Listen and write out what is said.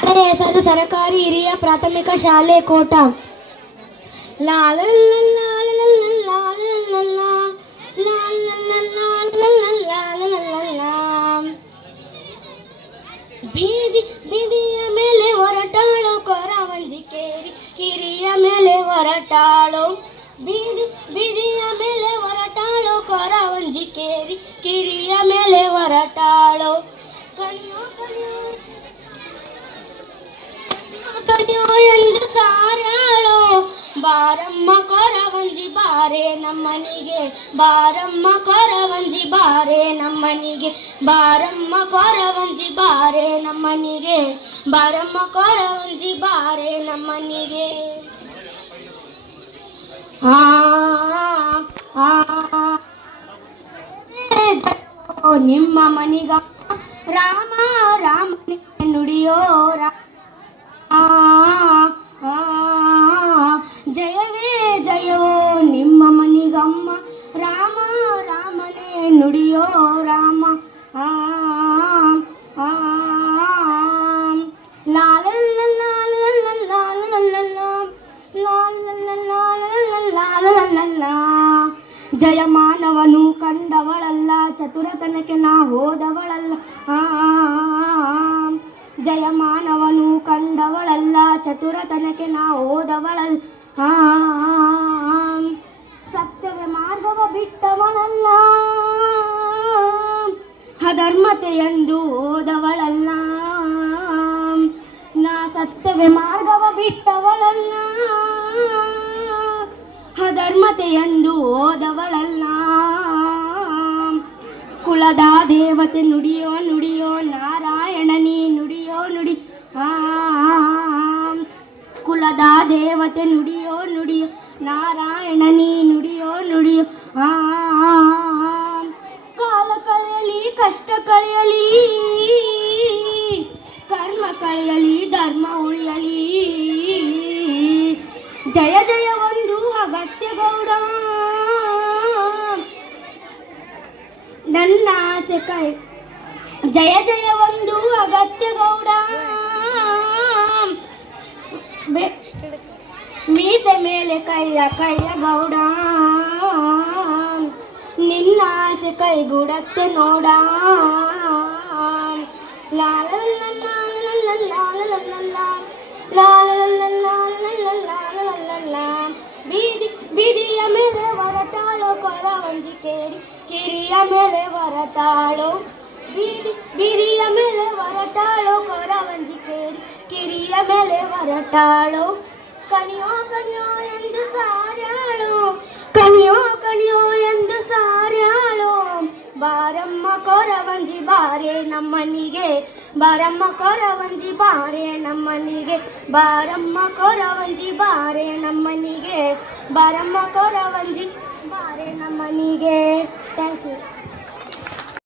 ಶಾಲೆಯ ಹೆಸರು ಸರಕಾರಿ ಹಿರಿಯ ಪ್ರಾಥಮಿಕ ಶಾಲೆ ಕೋಟ ಲಾಲ ಬೀದಿ ಬೀದಿಯ ಮೇಲೆ ಹೊರಟಾಳು ಕೊರವಂಜಿ ಕೇರಿ ಹಿರಿಯ ಮೇಲೆ ಹೊರಟಾಳು ಬೀದಿ ಬೀದಿಯ ಮೇಲೆ ಹೊರಟಾಳು ಕೊರವಂಜಿ ಕೇರಿ ಕಿರಿಯ ಮೇಲೆ ಹೊರಟಾಳು ಕಣಿಯೋ ಕಣಿಯೋ ಕಣಿಯೋ ಎಂದು ಸಾರಾಳೋ, ಬಾರಮ್ಮ ಕೊರವಂಜಿ ಬಾರೆ ನಮ್ಮನಿಗೆ, ಬಾರಮ್ಮ ಕೊರವಂಜಿ ಬಾರೆ ನಮ್ಮನಿಗೆ, ಬಾರಮ್ಮ ಕೊರವಂಜಿ ಬಾರೆ ನಮ್ಮನಿಗೆ, ಬಾರಮ್ಮ ಕೊರವಂಜಿ ಬಾರೆ ನಮ್ಮನಿಗೆ. ನಿಮ್ಮ ಮನಿಗ ರಾಮ ರಾಮನಿಗೆ ನುಡಿಯೋ ರಾಮ ನುಡಿಯೋ ರಾಮ ಆ, ಆ. ಜಯ ಮಾನವನು ಕಂಡವಳಲ್ಲ ಚತುರತನಕ್ಕೆ ನಾ ಹೋದವಳಲ್ಲ ಆ ಜಯ ಮಾನವನು ಕಂಡವಳಲ್ಲ ಚತುರತನಕ್ಕೆ ನಾ ಹೋದವಳಲ್ಲ ಅಧರ್ಮತೆಯೆಂದು ಓದವಳಲ್ಲ. ನಾ ಸತ್ಯವೇ ಮಾರ್ಗವ ಬಿಟ್ಟವಳಲ್ಲ. ಅಧರ್ಮತೆಯೆಂದು ಓದವಳಲ್ಲ. ಕುಲದ ದೇವತೆ ನುಡಿಯೋ ನುಡಿಯೋ, ನಾರಾಯಣ ನೀ ನುಡಿಯೋ ನುಡಿ. ಕುಲದ ದೇವತೆ ನುಡಿಯೋ ನುಡಿಯೋ, ನಾರಾಯಣ ನೀ ನುಡಿಯೋ ನುಡಿಯೋ. ಆ ಕಳೆಯಲಿ ಧರ್ಮ ಉಳಿಯಲಿ ಜಯ ಜಯ ಒಂದು ಅಗತ್ಯ ಗೌಡ. ನನ್ನ ಆಚೆ ಕೈ. ಜಯ ಜಯ ಒಂದು ಅಗತ್ಯ ಗೌಡ. ಮೀಸೆ ಮೇಲೆ ಕೈಯ ಕೈಯ ಗೌಡ. ನಿನ್ನ ಆಸೆ ಕೈಗೂಡಕ್ಕೆ ನೋಡ. ಬೀದಿ ಬೀದಿಯ ಮೇಲೆ ಹೊರಟಾಳು ಕೊರವಂಜಿ ಕೇರಿ ಕಿರಿಯ ಮೇಲೆ ಹೊರಟಾಳು ಬೀದಿ ಬೀದಿಯ ಮೇಲೆ ಹೊರಟಾಳು ಕೊರವಂಜಿ ಕೇರಿ ಕಿರಿಯ ಮೇಲೆ ಹೊರಟಾಳು ಕನಿಯೋ ಕನಿಯೋ ಎಂದು ಸಾರ್ಯಾಳು ಕನಿಯೋ ಕನಿಯೋ ಎಂದು ಸಾರ್ಯಾಳು ಬಾರಮ್ಮ ಕೊರವಂಜಿ ಬಾರೆ ನಮ್ಮನಿಗೆ ಬಾರಮ್ಮ ಕೊರವಂಜಿ ಬಾರೆ ನಮ್ಮನಿಗೆ. ಬಾರಮ್ಮ ಕೊರವಂಜಿ ಬಾರೆ ನಮ್ಮನಿಗೆ. ಬಾರಮ್ಮ ಕೊರವಂಜಿ ಬಾರೆ ನಮ್ಮನಿಗೆ. Thank you